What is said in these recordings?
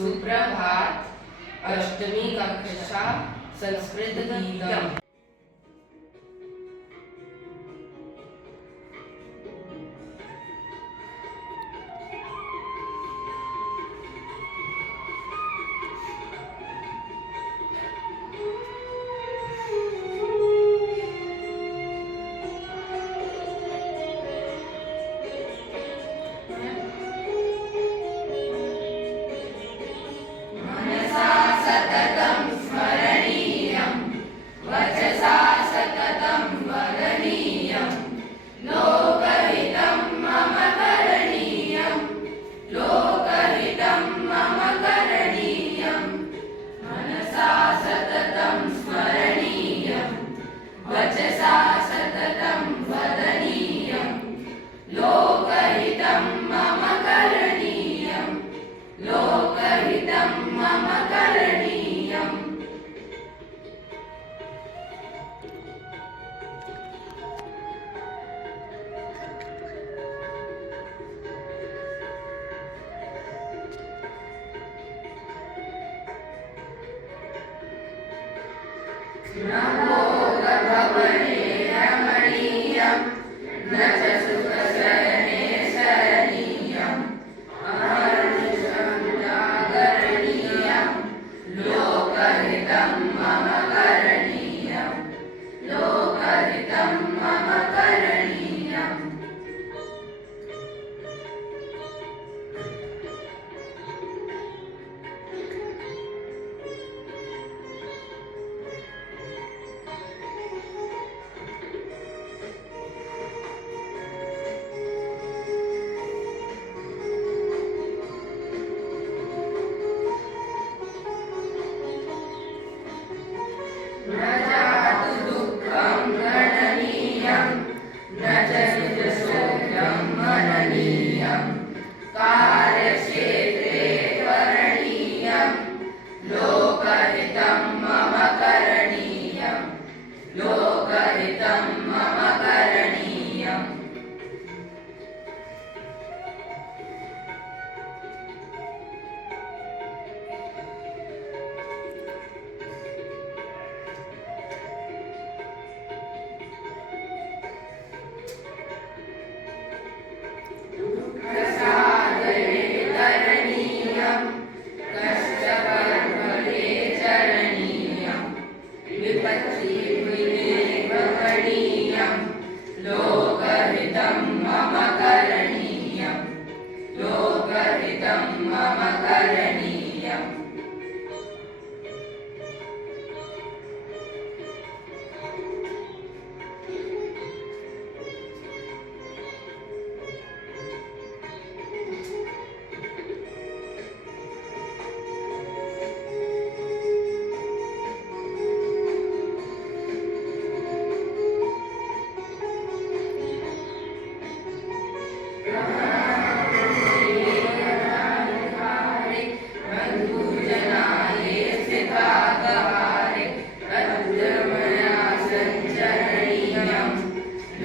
सुप्रभात अष्टमी कक्षा संस्कृत गीतम। नमो तद्भवने रमणीयं न च सुखशयने शयनीयं अहर्निशं जागरणीयं लोकहितं मम करणीयं लोकहितं मम करणीयम्। न जातु दुःखं गणनीयं न च सुखशोकं मननीयं कार्यक्षेत्रे करणीयं लोकहितं मम करणीयं लोकहितं मम करणीयम्।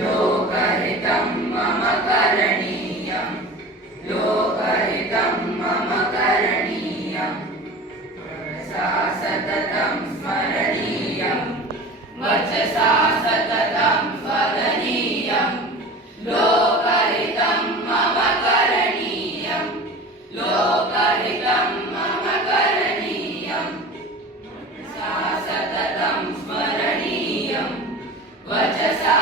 लोकहितं मम करणीयं लोकहितं मम करणीयम्। सततं स्मरणीयं वचसा सततं वदनीयं लोकहितं मम करणीयं लोकहितं मम करणीयं मनसा सततं स्मरणीयं वचसा